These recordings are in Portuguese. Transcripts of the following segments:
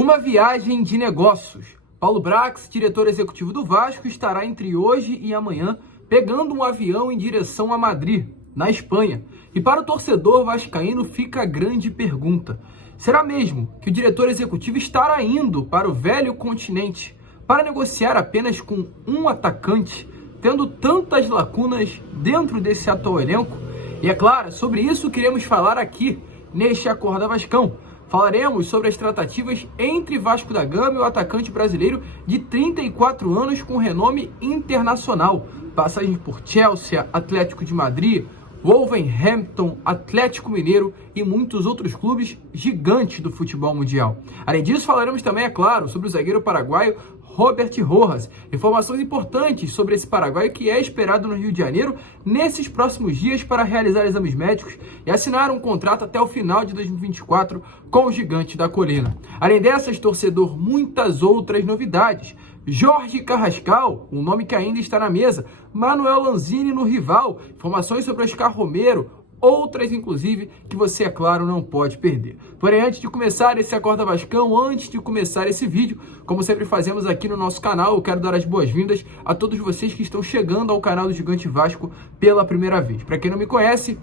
Uma viagem de negócios. Paulo Brax, diretor executivo do Vasco, estará entre hoje e amanhã pegando um avião em direção a Madrid, na Espanha. E para o torcedor vascaíno fica a grande pergunta: será mesmo que o diretor executivo estará indo para o velho continente para negociar apenas com um atacante, tendo tantas lacunas dentro desse atual elenco? E é claro, sobre isso queremos falar aqui neste Acorda Vascão. Falaremos sobre as tratativas entre Vasco da Gama e o atacante brasileiro de 34 anos com renome internacional. Passagens por Chelsea, Atlético de Madrid, Wolverhampton, Atlético Mineiro e muitos outros clubes gigantes do futebol mundial. Além disso, falaremos também, é claro, sobre o zagueiro paraguaio Robert Rojas. Informações importantes sobre esse paraguaio que é esperado no Rio de Janeiro nesses próximos dias para realizar exames médicos e assinar um contrato até o final de 2024 com o gigante da colina. Além dessas, torcedor, muitas outras novidades. Jorge Carrascal, um nome que ainda está na mesa. Manuel Lanzini no rival. Informações sobre Oscar Romero. Outras, inclusive, que você, é claro, não pode perder. Porém, antes de começar esse Acorda Vascão, antes de começar esse vídeo, como sempre fazemos aqui no nosso canal, eu quero dar as boas-vindas a todos vocês que estão chegando ao canal do Gigante Vasco pela primeira vez. Para quem não me conhece,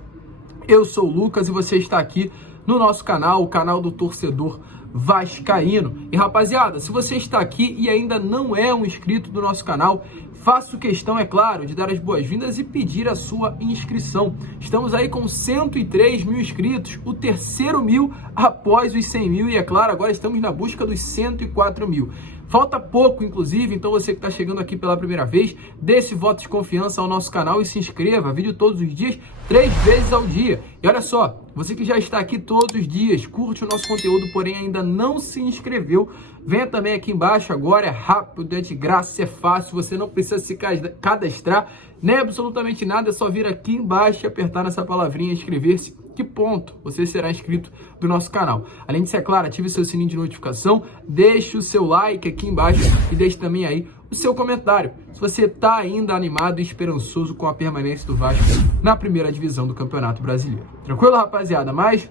eu sou o Lucas e você está aqui no nosso canal, o canal do torcedor vascaíno. E rapaziada, se você está aqui e ainda não é um inscrito do nosso canal, faço questão, é claro, de dar as boas-vindas e pedir a sua inscrição. Estamos aí com 103 mil inscritos, o terceiro mil após os 100 mil e, é claro, agora estamos na busca dos 104 mil. Falta pouco, inclusive, então você que está chegando aqui pela primeira vez, dê esse voto de confiança ao nosso canal e se inscreva. Vídeo todos os dias, 3 vezes ao dia. E olha só, você que já está aqui todos os dias, curte o nosso conteúdo, porém ainda não se inscreveu, venha também aqui embaixo agora, é rápido, é de graça, é fácil, você não precisa se cadastrar, nem absolutamente nada, é só vir aqui embaixo e apertar nessa palavrinha inscrever-se, que ponto, você será inscrito do nosso canal. Além disso, é claro, ative o seu sininho de notificação, deixe o seu like aqui embaixo e deixe também aí o seu comentário, se você está ainda animado e esperançoso com a permanência do Vasco na primeira divisão do Campeonato Brasileiro. Tranquilo, rapaziada? Mas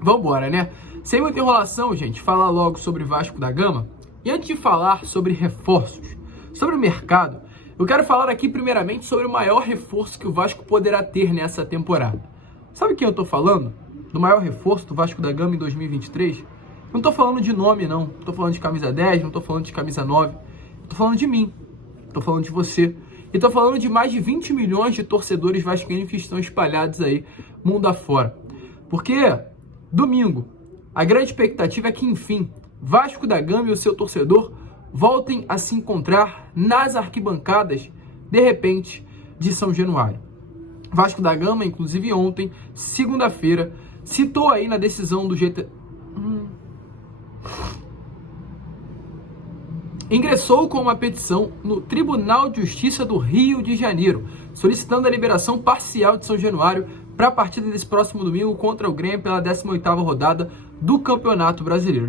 vambora, né? Sem muita enrolação, gente, falar logo sobre Vasco da Gama. E antes de falar sobre reforços, sobre o mercado, eu quero falar aqui primeiramente sobre o maior reforço que o Vasco poderá ter nessa temporada. Sabe quem eu tô falando? Do maior reforço do Vasco da Gama em 2023? Não tô falando de nome, não. Não tô falando de camisa 10, não tô falando de camisa 9. Tô falando de mim. Tô falando de você. E tô falando de mais de 20 milhões de torcedores vascaínos que estão espalhados aí mundo afora. Porque, domingo, a grande expectativa é que, enfim, Vasco da Gama e o seu torcedor voltem a se encontrar nas arquibancadas, de repente, de São Januário. Vasco da Gama, inclusive ontem, segunda-feira, citou aí na decisão do GT... Ingressou com uma petição no Tribunal de Justiça do Rio de Janeiro, solicitando a liberação parcial de São Januário para a partida desse próximo domingo contra o Grêmio pela 18ª rodada do Campeonato Brasileiro.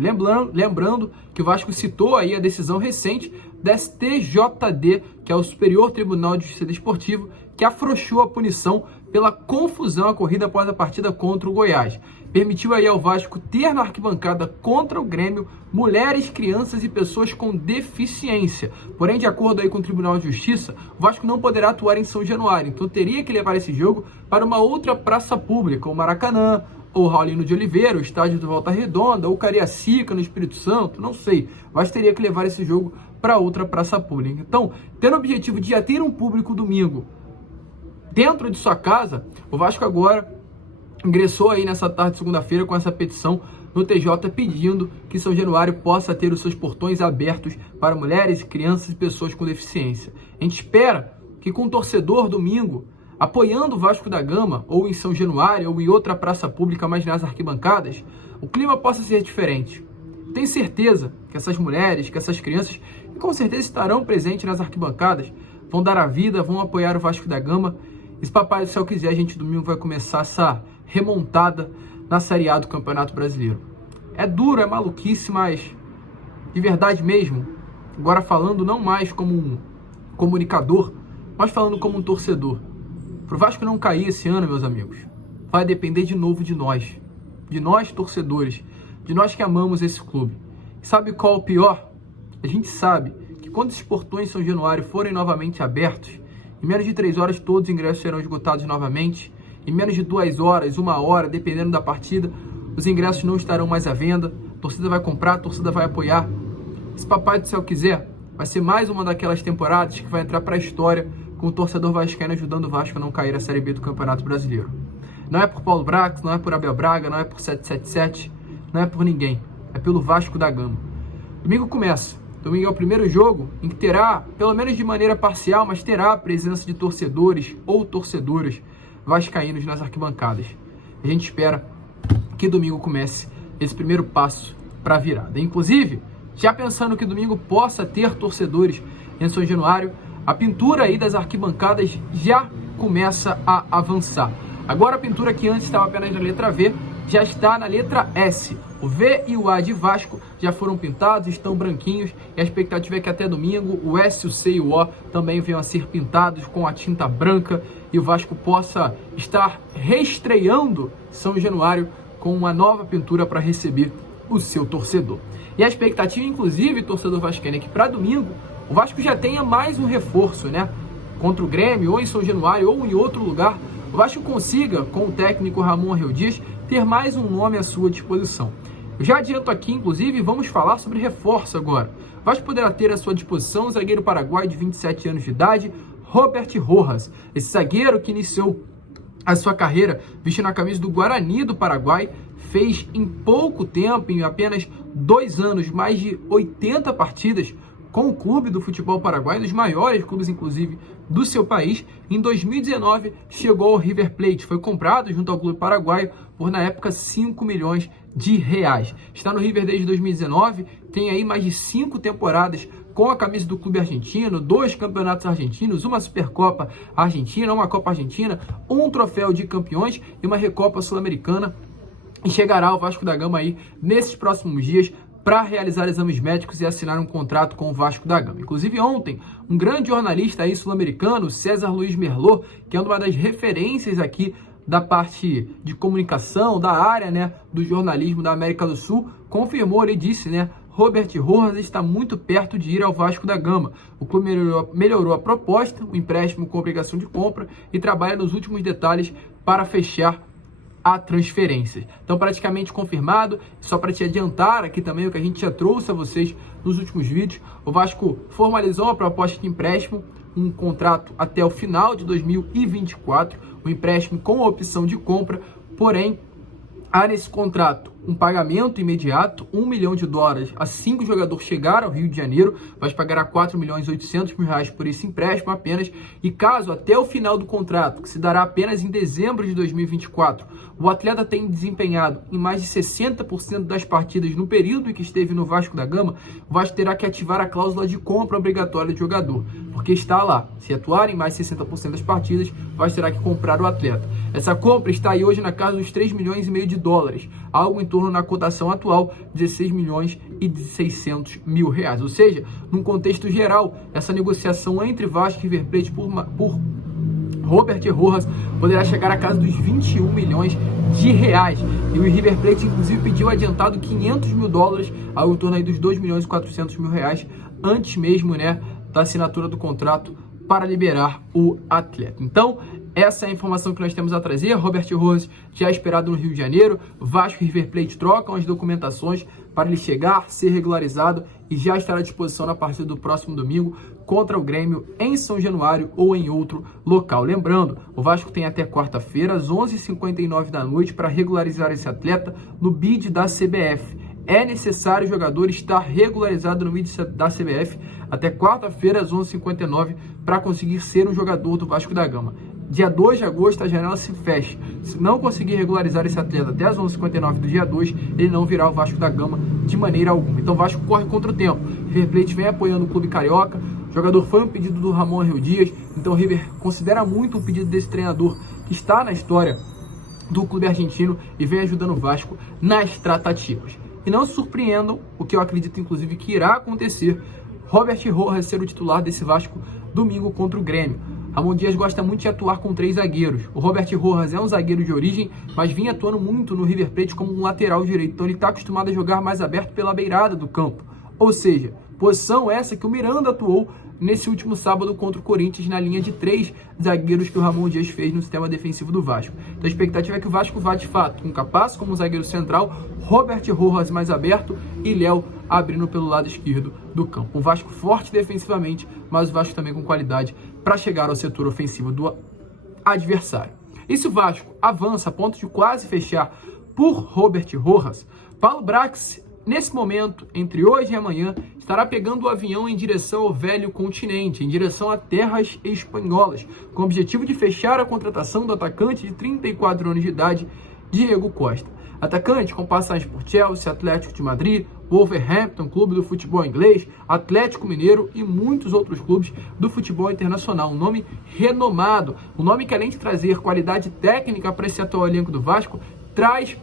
Lembrando que o Vasco citou aí a decisão recente da STJD, que é o Superior Tribunal de Justiça Desportivo, que afrouxou a punição pela confusão ocorrida após a partida contra o Goiás. Permitiu aí ao Vasco ter na arquibancada contra o Grêmio mulheres, crianças e pessoas com deficiência. Porém, de acordo aí com o Tribunal de Justiça, o Vasco não poderá atuar em São Januário, então teria que levar esse jogo para uma outra praça pública, o Maracanã, ou Raulino de Oliveira, o estádio do Volta Redonda, ou Cariacica, no Espírito Santo, não sei. Mas teria que levar esse jogo para outra praça pública. Então, tendo o objetivo de já ter um público domingo dentro de sua casa, o Vasco agora ingressou aí nessa tarde de segunda-feira com essa petição no TJ pedindo que São Januário possa ter os seus portões abertos para mulheres, crianças e pessoas com deficiência. A gente espera que com o torcedor domingo apoiando o Vasco da Gama, ou em São Januário, ou em outra praça pública, mas nas arquibancadas, o clima possa ser diferente. Tenho certeza que essas mulheres, que essas crianças, que com certeza estarão presentes nas arquibancadas, vão dar a vida, vão apoiar o Vasco da Gama. E se Papai do Céu quiser, a gente domingo vai começar essa remontada na Série A do Campeonato Brasileiro. É duro, é maluquice, mas de verdade mesmo, agora falando não mais como um comunicador, mas falando como um torcedor. Pro Vasco não cair esse ano, meus amigos, vai depender de novo de nós torcedores, de nós que amamos esse clube. Sabe qual é o pior? A gente sabe que quando esses portões de São Januário forem novamente abertos, em menos de 3 horas todos os ingressos serão esgotados novamente. Em menos de 2 horas, 1 hora, dependendo da partida, os ingressos não estarão mais à venda. A torcida vai comprar, a torcida vai apoiar. Se Papai do Céu quiser, vai ser mais uma daquelas temporadas que vai entrar para a história com o torcedor vascaíno ajudando o Vasco a não cair a Série B do Campeonato Brasileiro. Não é por Paulo Brax, não é por Abel Braga, não é por 777, não é por ninguém. É pelo Vasco da Gama. Domingo começa. Domingo é o primeiro jogo em que terá, pelo menos de maneira parcial, mas terá a presença de torcedores ou torcedoras vascaínos nas arquibancadas. A gente espera que domingo comece esse primeiro passo para a virada. Inclusive, já pensando que domingo possa ter torcedores em São Januário, a pintura aí das arquibancadas já começa a avançar. Agora a pintura que antes estava apenas na letra V, já está na letra S. O V e o A de Vasco já foram pintados, estão branquinhos, e a expectativa é que até domingo o S, o C e o O também venham a ser pintados com a tinta branca e o Vasco possa estar reestreando São Januário com uma nova pintura para receber o seu torcedor. E a expectativa, inclusive, torcedor vascaíno, é que para domingo o Vasco já tenha mais um reforço, né? Contra o Grêmio, ou em São Januário, ou em outro lugar, o Vasco consiga, com o técnico Ramon Arreu Dias, ter mais um nome à sua disposição. Eu já adianto aqui, inclusive, vamos falar sobre reforço agora. O Vasco poderá ter à sua disposição o zagueiro paraguaio de 27 anos de idade, Robert Rojas. Esse zagueiro que iniciou a sua carreira vestindo a camisa do Guarani do Paraguai, fez em pouco tempo, em apenas 2 anos, mais de 80 partidas com o clube do futebol paraguaio, um dos maiores clubes, inclusive, do seu país. Em 2019, chegou ao River Plate, foi comprado junto ao clube paraguaio por, na época, 5 milhões de reais. Está no River desde 2019, tem aí mais de 5 temporadas com a camisa do clube argentino, 2 campeonatos argentinos, uma Supercopa Argentina, uma Copa Argentina, um troféu de campeões e uma Recopa Sul-Americana. E chegará ao Vasco da Gama aí nesses próximos dias para realizar exames médicos e assinar um contrato com o Vasco da Gama. Inclusive ontem, um grande jornalista aí sul-americano, César Luiz Merlot, que é uma das referências aqui da parte de comunicação, da área, né, do jornalismo da América do Sul, confirmou, ele disse, né, Robert Rojas está muito perto de ir ao Vasco da Gama. O clube melhorou a proposta, o empréstimo com obrigação de compra e trabalha nos últimos detalhes para fechar a transferência. Então, praticamente confirmado. Só para te adiantar aqui também o que a gente já trouxe a vocês nos últimos vídeos, o Vasco formalizou uma proposta de empréstimo, um contrato até o final de 2024, um empréstimo com a opção de compra, porém, há nesse contrato um pagamento imediato, $1 milhão assim que o jogador chegar ao Rio de Janeiro, vai pagar R$4.800.000 por esse empréstimo apenas, e caso até o final do contrato, que se dará apenas em dezembro de 2024, o atleta tenha desempenhado em mais de 60% das partidas no período em que esteve no Vasco da Gama, o Vasco terá que ativar a cláusula de compra obrigatória do jogador, porque está lá, se atuar em mais de 60% das partidas, o Vasco terá que comprar o atleta. Essa compra está aí hoje na casa dos $3,5 milhões, algo em torno na cotação atual, R$16.600.000. Ou seja, num contexto geral, essa negociação entre Vasco e River Plate por Robert Rojas poderá chegar à casa dos $21 milhões. E o River Plate, inclusive, pediu adiantado $500 mil, algo em torno aí dos R$2.400.000, antes mesmo, né, da assinatura do contrato para liberar o atleta. Então, essa é a informação que nós temos a trazer. Robert Rojas já esperado no Rio de Janeiro. Vasco e River Plate trocam as documentações para ele chegar, ser regularizado e já estar à disposição na partida do próximo domingo contra o Grêmio em São Januário ou em outro local. Lembrando, o Vasco tem até quarta-feira, às 11h59 da noite, para regularizar esse atleta no bid da CBF. É necessário o jogador estar regularizado no bid da CBF até quarta-feira, às 11h59, para conseguir ser um jogador do Vasco da Gama. Dia 2 de agosto, a janela se fecha. Se não conseguir regularizar esse atleta até as 11h59 do dia 2, ele não virá o Vasco da Gama de maneira alguma. Então o Vasco corre contra o tempo. River Plate vem apoiando o clube carioca. O jogador foi um pedido do Ramon Arreu Dias. Então o River considera muito um pedido desse treinador que está na história do clube argentino e vem ajudando o Vasco nas tratativas. E não se surpreendam, o que eu acredito inclusive que irá acontecer, Robert Rojas ser o titular desse Vasco domingo contra o Grêmio. Ramon Dias gosta muito de atuar com 3 zagueiros. O Robert Rojas é um zagueiro de origem, mas vinha atuando muito no River Plate como um lateral direito, então ele está acostumado a jogar mais aberto pela beirada do campo. Ou seja, posição essa que o Miranda atuou nesse último sábado contra o Corinthians na linha de 3 zagueiros que o Ramon Dias fez no sistema defensivo do Vasco. Então a expectativa é que o Vasco vá de fato com Capasso como zagueiro central, Robert Rojas mais aberto e Léo abrindo pelo lado esquerdo do campo. Um Vasco forte defensivamente, mas o Vasco também com qualidade para chegar ao setor ofensivo do adversário. E se o Vasco avança a ponto de quase fechar por Robert Rojas, Paulo Brax, nesse momento, entre hoje e amanhã, estará pegando o avião em direção ao velho continente, em direção a terras espanholas, com o objetivo de fechar a contratação do atacante de 34 anos de idade, Diego Costa. Atacante com passagens por Chelsea, Atlético de Madrid, Wolverhampton, clube do futebol inglês, Atlético Mineiro e muitos outros clubes do futebol internacional. Um nome renomado, um nome que além de trazer qualidade técnica para esse atual elenco do Vasco, traz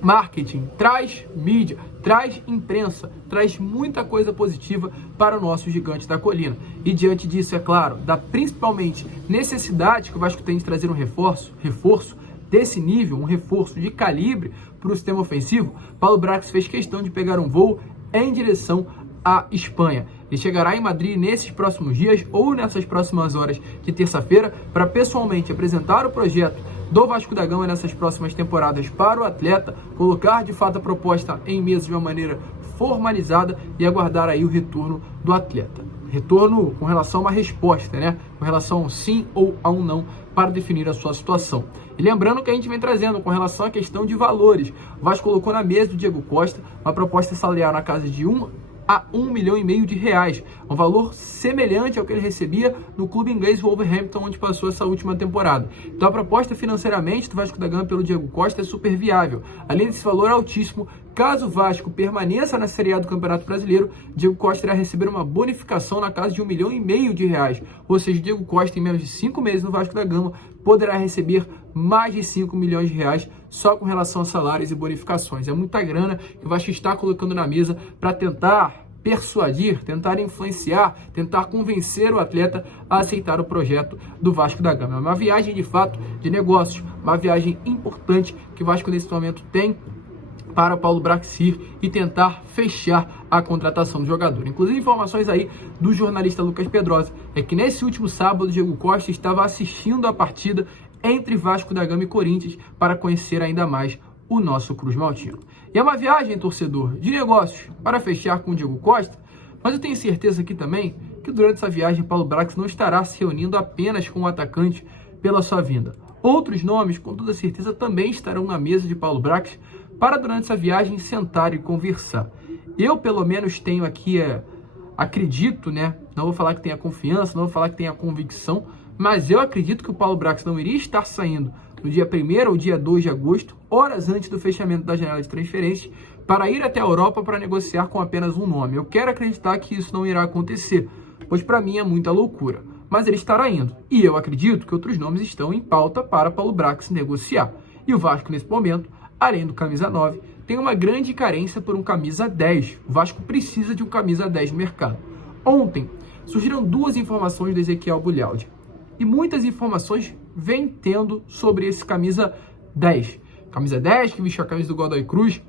marketing, traz mídia, traz imprensa, traz muita coisa positiva para o nosso gigante da colina. E diante disso, é claro, da principalmente necessidade que o Vasco tem de trazer um reforço desse nível, um reforço de calibre para o sistema ofensivo, Paulo Brax fez questão de pegar um voo em direção à Espanha. Ele chegará em Madrid nesses próximos dias ou nessas próximas horas de terça-feira para pessoalmente apresentar o projeto do Vasco da Gama nessas próximas temporadas para o atleta, colocar de fato a proposta em mesa de uma maneira formalizada e aguardar aí o retorno do atleta. Retorno com relação a uma resposta, né? Com relação a um sim ou a um não para definir a sua situação. E lembrando que a gente vem trazendo com relação à questão de valores. O Vasco colocou na mesa do Diego Costa uma proposta salarial na casa de 1 a 1,5 milhão de reais, um valor semelhante ao que ele recebia no clube inglês Wolverhampton, onde passou essa última temporada. Então a proposta financeiramente do Vasco da Gama pelo Diego Costa é super viável. Além desse valor altíssimo, caso o Vasco permaneça na Série A do Campeonato Brasileiro, Diego Costa irá receber uma bonificação na casa de 1,5 milhão de reais. Ou seja, Diego Costa, em menos de 5 meses no Vasco da Gama, poderá receber mais de 5 milhões de reais só com relação a salários e bonificações. É muita grana que o Vasco está colocando na mesa para tentar persuadir, tentar influenciar, tentar convencer o atleta a aceitar o projeto do Vasco da Gama. É uma viagem de fato de negócios, uma viagem importante que o Vasco nesse momento tem para Paulo Brax ir e tentar fechar a contratação do jogador. Inclusive, informações aí do jornalista Lucas Pedrosa é que nesse último sábado, Diego Costa estava assistindo a partida entre Vasco da Gama e Corinthians para conhecer ainda mais o nosso Cruz Maltino. E é uma viagem, torcedor, de negócios para fechar com o Diego Costa, mas eu tenho certeza aqui também que durante essa viagem Paulo Brax não estará se reunindo apenas com o atacante pela sua vinda. Outros nomes, com toda certeza, também estarão na mesa de Paulo Brax para durante essa viagem sentar e conversar. Eu, pelo menos, tenho aqui, acredito, né? Não vou falar que tenha confiança, não vou falar que tenha convicção, mas eu acredito que o Paulo Brax não iria estar saindo no dia 1º ou dia 2 de agosto, horas antes do fechamento da janela de transferências, para ir até a Europa para negociar com apenas um nome. Eu quero acreditar que isso não irá acontecer, pois para mim é muita loucura. Mas ele estará indo. E eu acredito que outros nomes estão em pauta para Paulo Brax negociar. E o Vasco, nesse momento, além do camisa 9, tem uma grande carência por um camisa 10. O Vasco precisa de um camisa 10 no mercado. Ontem, surgiram 2 informações do Ezequiel Bulaldi. E muitas informações vem tendo sobre esse camisa 10. Camisa 10 que vestiu a camisa do Godoy Cruz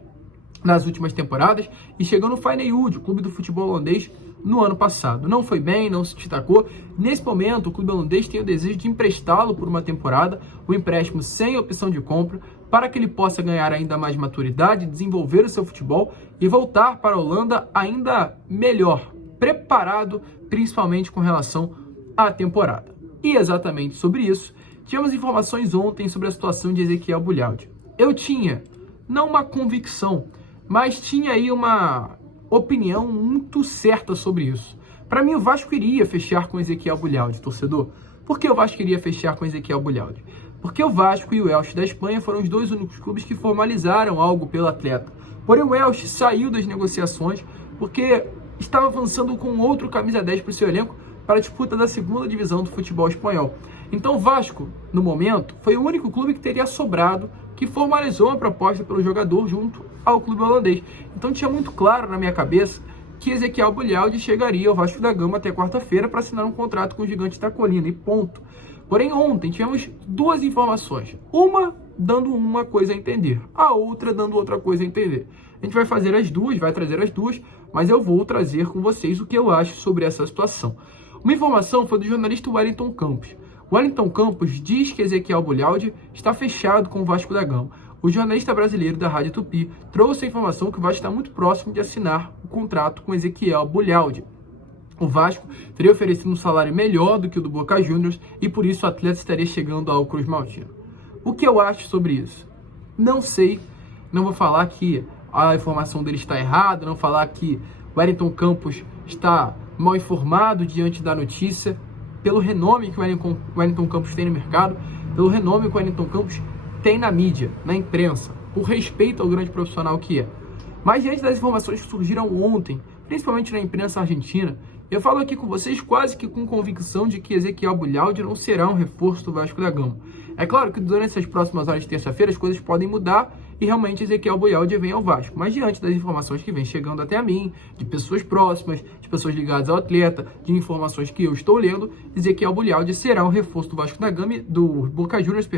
nas últimas temporadas e chegou no Feyenoord, o clube do futebol holandês, no ano passado. Não foi bem, não se destacou. Nesse momento, o clube holandês tem o desejo de emprestá-lo por uma temporada, o empréstimo sem opção de compra, para que ele possa ganhar ainda mais maturidade, desenvolver o seu futebol e voltar para a Holanda ainda melhor, preparado principalmente com relação à temporada. E exatamente sobre isso, tivemos informações ontem sobre a situação de Ezequiel Bulaldi. Eu tinha, não uma convicção, mas tinha aí uma opinião muito certa sobre isso. Para mim, o Vasco iria fechar com Ezequiel Bulaldi, torcedor. Por que o Vasco iria fechar com Ezequiel Bulaldi? Porque o Vasco e o Elche da Espanha foram os 2 únicos clubes que formalizaram algo pelo atleta. Porém, o Elche saiu das negociações porque estava avançando com outro camisa 10 para o seu elenco para a disputa da 2ª divisão do futebol espanhol. Então o Vasco, no momento, foi o único clube que teria sobrado, que formalizou uma proposta pelo jogador junto ao clube holandês. Então tinha muito claro na minha cabeça que Ezequiel Bulialdi chegaria ao Vasco da Gama até quarta-feira para assinar um contrato com o Gigante da Colina, e ponto. Porém, ontem tivemos duas informações. Uma dando uma coisa a entender, a outra dando outra coisa a entender. A gente vai fazer as duas, vai trazer as duas, mas eu vou trazer com vocês o que eu acho sobre essa situação. Uma informação foi do jornalista Wellington Campos. O Wellington Campos diz que Ezequiel Bulialdi está fechado com o Vasco da Gama. O jornalista brasileiro da Rádio Tupi trouxe a informação que o Vasco está muito próximo de assinar o contrato com Ezequiel Bulialdi. O Vasco teria oferecido um salário melhor do que o do Boca Juniors e por isso o atleta estaria chegando ao Cruz Maltino. O que eu acho sobre isso? Não sei, não vou falar que a informação dele está errada, não falar que o Wellington Campos está mal informado diante da notícia, pelo renome que o Wellington Campos tem no mercado, pelo renome que o Wellington Campos tem na mídia, na imprensa, por respeito ao grande profissional que é. Mas diante das informações que surgiram ontem, principalmente na imprensa argentina, eu falo aqui com vocês quase que com convicção de que Ezequiel Bulialdi não será um reforço do Vasco da Gama. É claro que durante essas próximas horas de terça-feira as coisas podem mudar e realmente Ezequiel Bulialdi vem ao Vasco. Mas diante das informações que vêm chegando até a mim, de pessoas próximas, de pessoas ligadas ao atleta, de informações que eu estou lendo, Ezequiel Bulialdi será um reforço do Vasco da Gama, do Boca Juniors,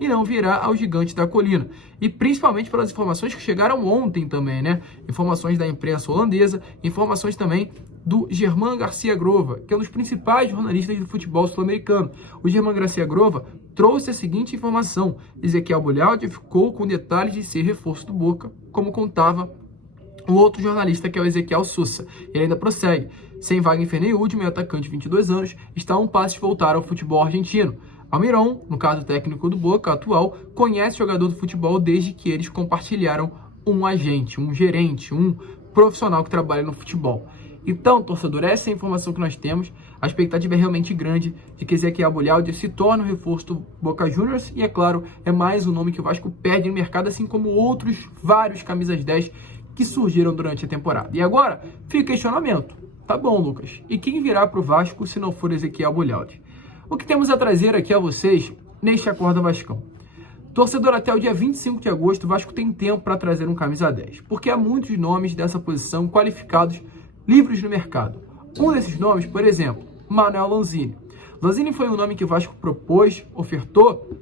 e não virá ao Gigante da Colina. E principalmente pelas informações que chegaram ontem também, né? Informações da imprensa holandesa, informações também do Germán Garcia Grova, que é um dos principais jornalistas do futebol sul-americano. O Germán Garcia Grova trouxe a seguinte informação: Ezequiel Bulialdi ficou com detalhes de ser reforço do Boca, como contava o outro jornalista, que é o Ezequiel Sousa. Ele ainda prossegue: sem Wagner Ferney, meu atacante de 22 anos, está a um passo de voltar ao futebol argentino. Almiron, no caso técnico do Boca atual, conhece o jogador do futebol desde que eles compartilharam um agente, um gerente, um profissional que trabalha no futebol. Então, torcedor, essa é a informação que nós temos. A expectativa é realmente grande de que Ezequiel Bulialdi se torne o reforço do Boca Juniors. E, é claro, é mais um nome que o Vasco perde no mercado, assim como outros vários camisas 10 que surgiram durante a temporada. E agora, fica o questionamento. Tá bom, Lucas. E quem virá para o Vasco se não for Ezequiel Bulialdi? O que temos a trazer aqui a vocês neste Acorda Vascão? Torcedor, até o dia 25 de agosto, o Vasco tem tempo para trazer um camisa 10. Porque há muitos nomes dessa posição qualificados livres no mercado. Um desses nomes, por exemplo, Manuel Lanzini. Lanzini foi um nome que o Vasco propôs, ofertou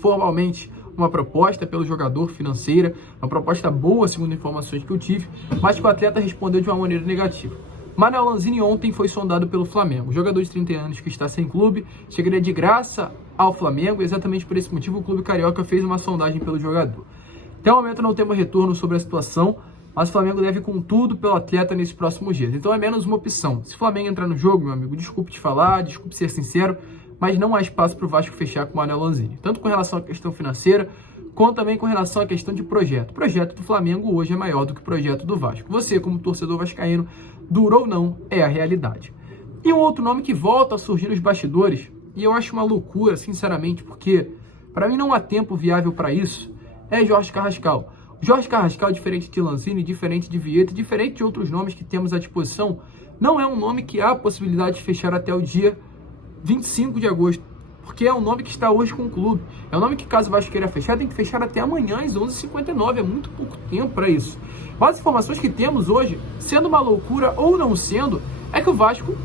formalmente uma proposta pelo jogador financeira, uma proposta boa, segundo informações que eu tive, mas que o atleta respondeu de uma maneira negativa. Manuel Lanzini ontem foi sondado pelo Flamengo. O jogador de 30 anos que está sem clube chegaria de graça ao Flamengo, e exatamente por esse motivo o clube carioca fez uma sondagem pelo jogador. Até o momento não temos retorno sobre a situação, mas o Flamengo deve com tudo pelo atleta nesses próximos dias. Então é menos uma opção. Se o Flamengo entrar no jogo, meu amigo, desculpe te falar, desculpe ser sincero, mas não há espaço para o Vasco fechar com o Manuel Lanzini. Tanto com relação à questão financeira, quanto também com relação à questão de projeto. O projeto do Flamengo hoje é maior do que o projeto do Vasco. Você, como torcedor vascaíno, duro ou não, é a realidade. E um outro nome que volta a surgir nos bastidores, e eu acho uma loucura, sinceramente, porque para mim não há tempo viável para isso, é Jorge Carrascal. Jorge Carrascal, diferente de Lanzini, diferente de Vieta, diferente de outros nomes que temos à disposição, não é um nome que há a possibilidade de fechar até o dia 25 de agosto, porque é um nome que está hoje com o clube. É um nome que, caso o Vasco queira fechar, tem que fechar até amanhã, às 11h59, é muito pouco tempo para isso. Mas as informações que temos hoje, sendo uma loucura ou não sendo, é que o Vasco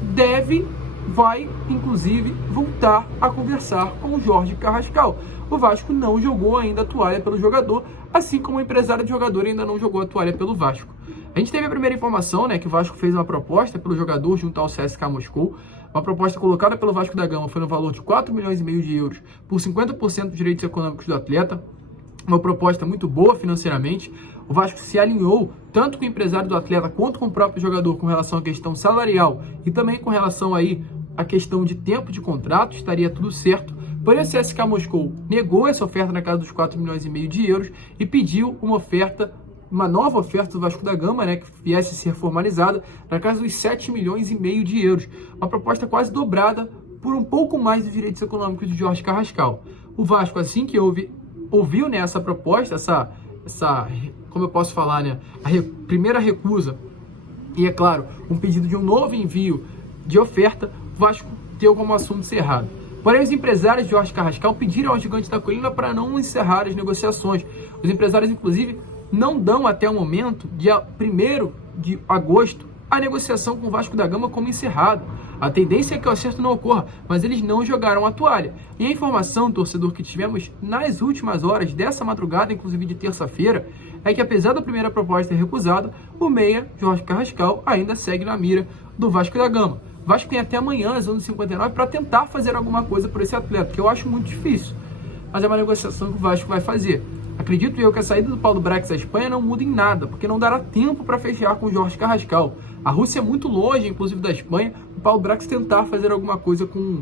vai, inclusive, voltar a conversar com o Jorge Carrascal. O Vasco não jogou ainda a toalha pelo jogador, assim como o empresário de jogador ainda não jogou a toalha pelo Vasco. A gente teve a primeira informação, né, que o Vasco fez uma proposta pelo jogador junto ao CSKA Moscou. Uma proposta colocada pelo Vasco da Gama foi no valor de 4,5 milhões de euros por 50% dos direitos econômicos do atleta. Uma proposta muito boa financeiramente. O Vasco se alinhou tanto com o empresário do atleta quanto com o próprio jogador com relação à questão salarial e também com relação aí à questão de tempo de contrato, estaria tudo certo. Porém, o CSKA Moscou negou essa oferta na casa dos 4,5 milhões de euros e pediu uma nova oferta do Vasco da Gama, né, que viesse a ser formalizada na casa dos 7,5 milhões de euros. Uma proposta quase dobrada por um pouco mais dos direitos econômicos de Jorge Carrascal. O Vasco, assim que ouviu, né, essa proposta, essa como eu posso falar, né, primeira recusa e, é claro, um pedido de um novo envio de oferta, o Vasco deu como assunto encerrado. Porém, os empresários de Jorge Carrascal pediram ao Gigante da Colina para não encerrar as negociações. Os empresários, inclusive, não dão até o momento, dia 1º de agosto, a negociação com o Vasco da Gama como encerrada. A tendência é que o acerto não ocorra, mas eles não jogaram a toalha. E a informação, torcedor, que tivemos nas últimas horas dessa madrugada, inclusive de terça-feira, é que apesar da primeira proposta ter recusado, o meia, Jorge Carrascal, ainda segue na mira do Vasco da Gama. O Vasco tem até amanhã, às 11h59, para tentar fazer alguma coisa por esse atleta, que eu acho muito difícil. Mas é uma negociação que o Vasco vai fazer. Acredito eu que a saída do Paulo Brax à Espanha não muda em nada, porque não dará tempo para fechar com o Jorge Carrascal. A Rússia é muito longe, inclusive, da Espanha, o Paulo Brax tentar fazer alguma coisa com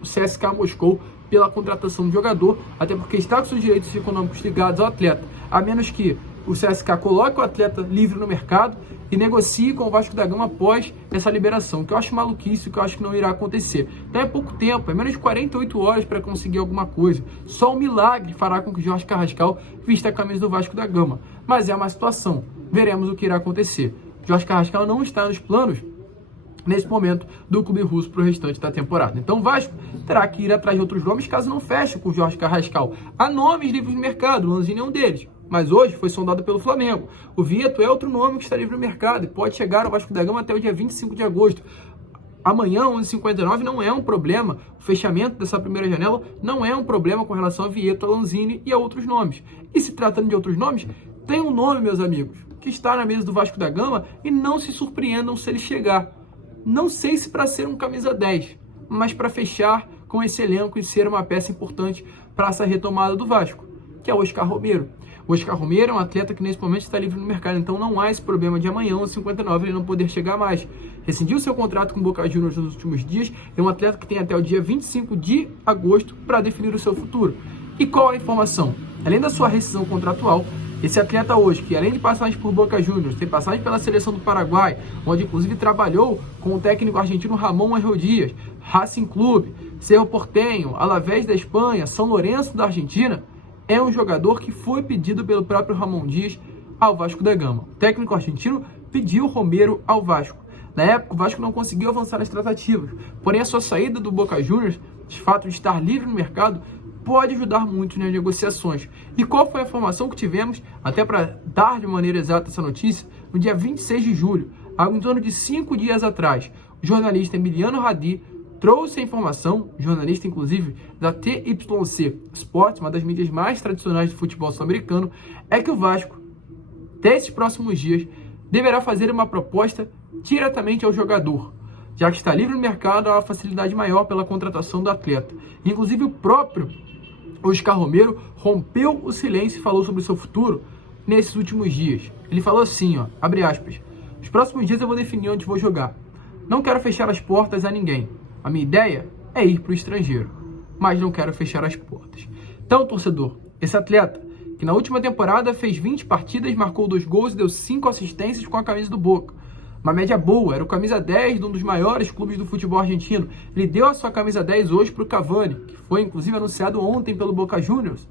o CSKA Moscou pela contratação do jogador, até porque está com seus direitos econômicos ligados ao atleta, a menos que o CSKA coloque o atleta livre no mercado e negocie com o Vasco da Gama após essa liberação, que eu acho maluquice, que eu acho que não irá acontecer. Então é pouco tempo, é menos de 48 horas para conseguir alguma coisa. Só um milagre fará com que Jorge Carrascal vista a camisa do Vasco da Gama. Mas é uma situação, veremos o que irá acontecer. Jorge Carrascal não está nos planos, nesse momento, do clube russo para o restante da temporada. Então o Vasco terá que ir atrás de outros nomes caso não feche com o Jorge Carrascal. Há nomes livres no mercado, Lanzini é um deles, mas hoje foi sondado pelo Flamengo. O Vieto é outro nome que está livre no mercado e pode chegar ao Vasco da Gama até o dia 25 de agosto. Amanhã, 11h59, não é um problema. O fechamento dessa primeira janela não é um problema com relação a Vieto, a Lanzini e a outros nomes. E se tratando de outros nomes, tem um nome, meus amigos, que está na mesa do Vasco da Gama e não se surpreendam se ele chegar. Não sei se para ser um camisa 10, mas para fechar com esse elenco e ser uma peça importante para essa retomada do Vasco, que é o Oscar Romero. O Oscar Romero é um atleta que nesse momento está livre no mercado, então não há esse problema de amanhã, às 59, ele não poder chegar mais. Rescindiu seu contrato com o Boca Juniors nos últimos dias, é um atleta que tem até o dia 25 de agosto para definir o seu futuro. E qual a informação? Além da sua rescisão contratual, esse atleta hoje, que além de passagem por Boca Juniors, tem passagem pela seleção do Paraguai, onde inclusive trabalhou com o técnico argentino Ramon Arreu Dias, Racing Clube, Cerro Porteño, Alavés da Espanha, São Lourenço da Argentina, é um jogador que foi pedido pelo próprio Ramon Dias ao Vasco da Gama. O técnico argentino pediu Romero ao Vasco. Na época, o Vasco não conseguiu avançar nas tratativas, porém a sua saída do Boca Juniors, de fato de estar livre no mercado, pode ajudar muito nas negociações. E qual foi a informação que tivemos, até para dar de maneira exata essa notícia, no dia 26 de julho, há em torno de 5 dias atrás, o jornalista Emiliano Radi trouxe a informação, jornalista inclusive da TYC Sports, uma das mídias mais tradicionais do futebol sul-americano, é que o Vasco, desses próximos dias, deverá fazer uma proposta diretamente ao jogador, já que está livre no mercado, há uma facilidade maior pela contratação do atleta. Inclusive o próprio Oscar Romero rompeu o silêncio e falou sobre o seu futuro nesses últimos dias. Ele falou assim, ó, abre aspas, os próximos dias eu vou definir onde vou jogar. Não quero fechar as portas a ninguém. A minha ideia é ir para o estrangeiro, mas não quero fechar as portas. Então, torcedor, esse atleta, que na última temporada fez 20 partidas, marcou 2 gols e deu 5 assistências com a camisa do Boca. Uma média boa, era o camisa 10 de um dos maiores clubes do futebol argentino. Ele deu a sua camisa 10 hoje para o Cavani, que foi inclusive anunciado ontem pelo Boca Juniors.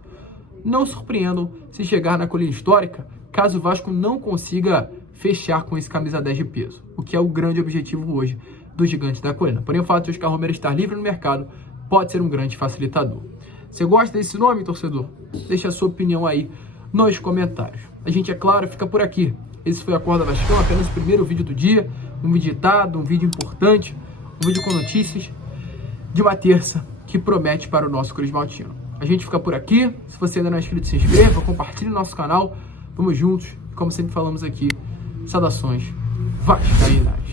Não surpreendam se chegar na colina histórica, caso o Vasco não consiga fechar com esse camisa 10 de peso, o que é o grande objetivo hoje do gigante da colina. Porém, o fato de Oscar Romero estar livre no mercado pode ser um grande facilitador. Você gosta desse nome, torcedor? Deixa a sua opinião aí nos comentários. A gente, é claro, fica por aqui. Esse foi a Acorda Vascão, apenas o primeiro vídeo do dia, um vídeo editado, um vídeo importante, um vídeo com notícias de uma terça que promete para o nosso Cruz Maltino. A gente fica por aqui. Se você ainda não é inscrito, se inscreva, compartilhe o nosso canal. Vamos juntos. Como sempre falamos aqui, saudações vascaínas.